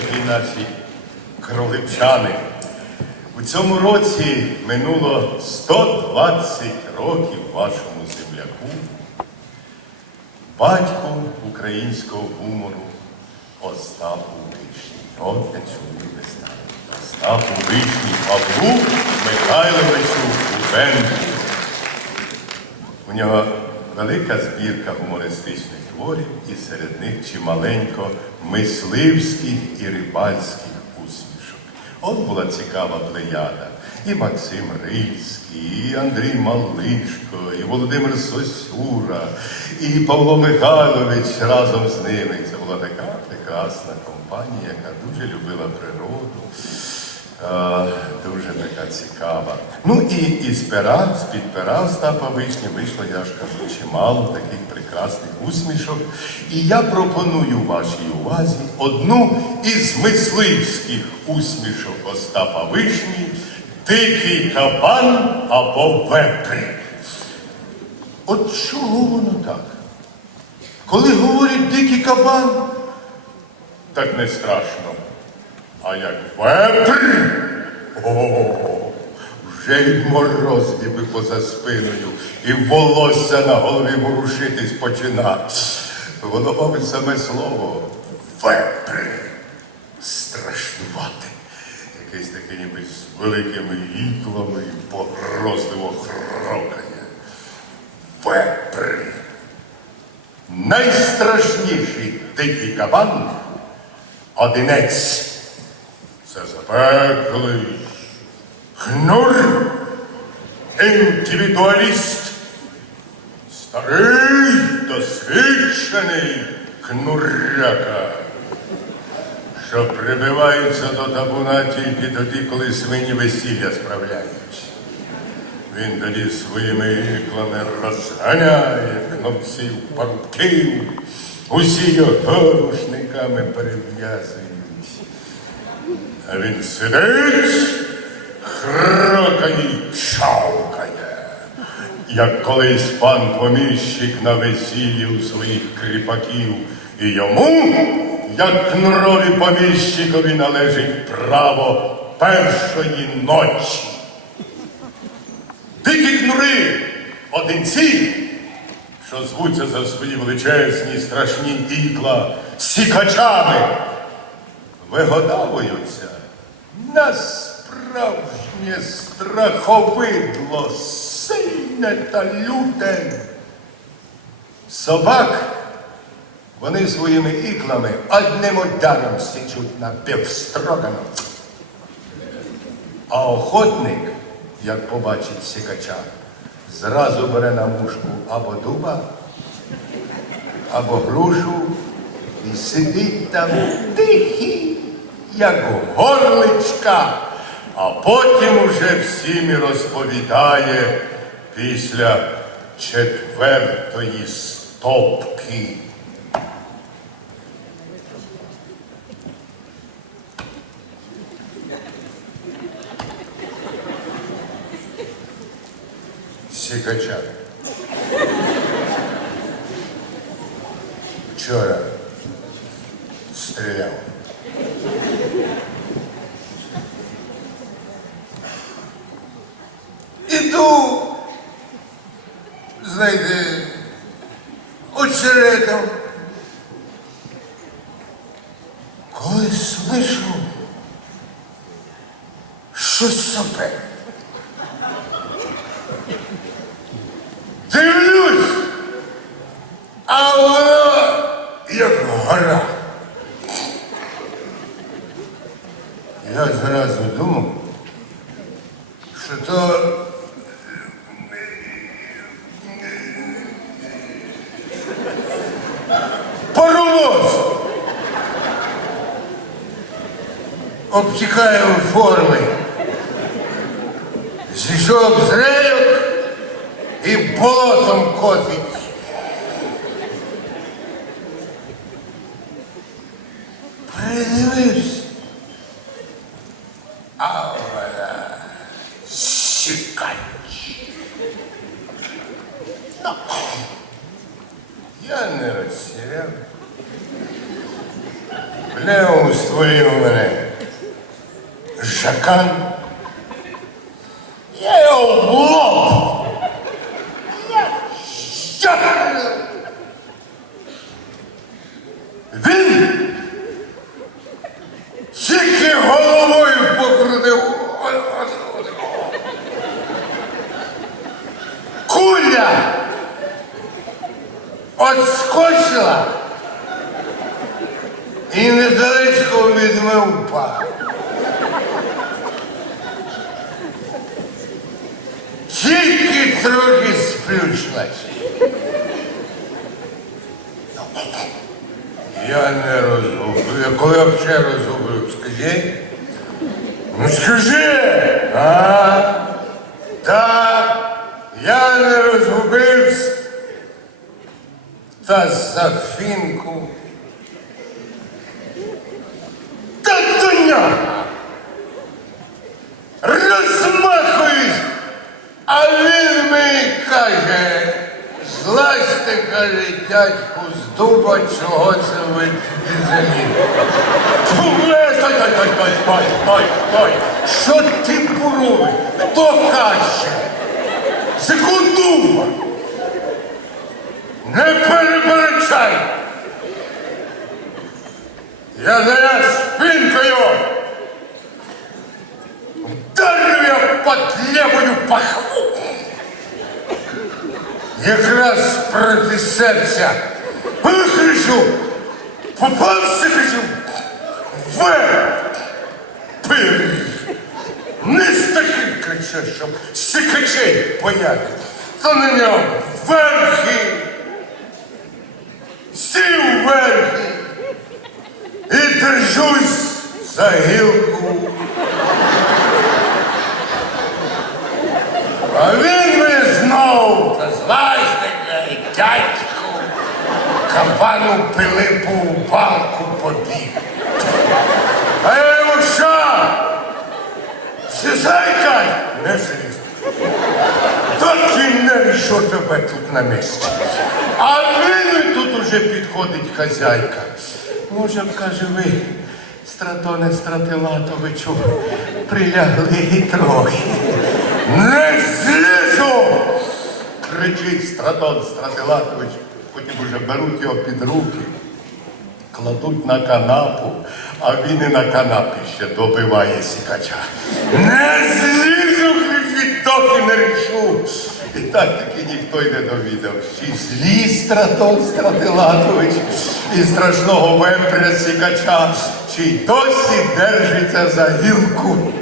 такі наші кролипчани. У цьому році минуло 120 років вашому земляку, батьку українського гумору Остапу Вишні. От я чую ви знаєте. Остапу Вишні Павлу Михайловичу Губенку. У нього велика збірка гумористичних творів, і серед них чималенько мисливських і рибальських усмішок. От була цікава плеяда. І Максим Рильський, і Андрій Малишко, і Володимир Сосюра, і Павло Михайлович разом з ними. Це була така прекрасна компанія, яка дуже любила природу. Дуже така цікава. Ну і із пера, з-під пера Остапа Вишні вийшло, я ж кажу, чимало таких прекрасних усмішок. І я пропоную вашій увазі одну із мисливських усмішок Остапа Вишні Дикий кабан або вепри. От чого воно так? Коли говорять дикий кабан, так не страшно. А як вепр, о, вже й мороз ніби поза спиною, і волосся на голові ворушитись почина. Воно, мабуть, саме слово вепр. Страшнувати. Якийсь такий ніби з великими іклами і погрозливо хрокає. Вепр. Найстрашніший дикий кабан одинець. Це запеклий, хнур, індивідуаліст, старий, досвідчений кнуряка, що прибивається до табуна тільки тоді, коли свині весілля справляють. Він тоді своїми іклами розганяє кнопців парубків, усі його рушниками перев'язують. А він сидить, хрокає й чавкає, як колись пан поміщик на весіллі у своїх кріпаків, і йому, як кнурові поміщикові, належить право першої ночі. Дикі кнури, одинці, що звуться за свої величезні страшні ікла сікачами, вигодовуються на справжнє страховидло, сильне та люте. Собак вони своїми іклами одним ударом січуть на півстрогану. А охотник, як побачить сікача, зразу бере на мушку або дуба, або грушу і сидить там тихий, як горличка, а потім уже всім і розповідає після четвертої стопки. Сікача. Вчора стріляв. Іду, знаєте, очеретом. Коли слышу, щось сопе. Дивлюсь, а воно як гора. Я зразу думав, обтікає у форми. Зійшов з рейок і болотом котить. Придивився. А вона сікач. Ну, я не розсіряв. В лівому стволі у мене Жакан. Я його в лоб. Що? Він тільки головою покрутив. Куля отскочила і недалечко від мене впав. Тільки трохи сплющилась. Я не розгублю. Я взагалі розгублю, скажи. Ну скажи, а? Так, я не розгубився. Та за фінку. Та дуня! Розмахуюсь, а він мені каже, злазьте, каже, дядьку, з дуба, чого це ви дизелі. Стой, стой, стой, стой, стой, стой, стой, стой. Що ти буровий? Хто каже? Секунду! Не переперечай! Я зараз спинкою! Вдарив я під лівою пахву! Якраз проти серця викричу! Попався! Вверх! Пир! Не з таких кричать, щоб сикачей бояти. То на нього верхи, сів верхи і держусь за гілку. А він мене знов та злазника і дядьку, кабану Пилипу у балку побіг. А я йому? Сізайка! Не зліз. Так і не що тебе тут на місці. А він тут уже підходить хазяйка. Може, каже, ви, стратоне Стратилатовичу, прилягли трохи. Не! Кричить Стратон Стратилатович, потім уже беруть його під руки кладуть на канапу, а він і на канапі ще добиває сікача. Не злізу, доки не рішу. І так таки ніхто й не довідав. Чи зліз Стратон Стратилатович і страшного вепря сікача, чи й досі держиться за гілку.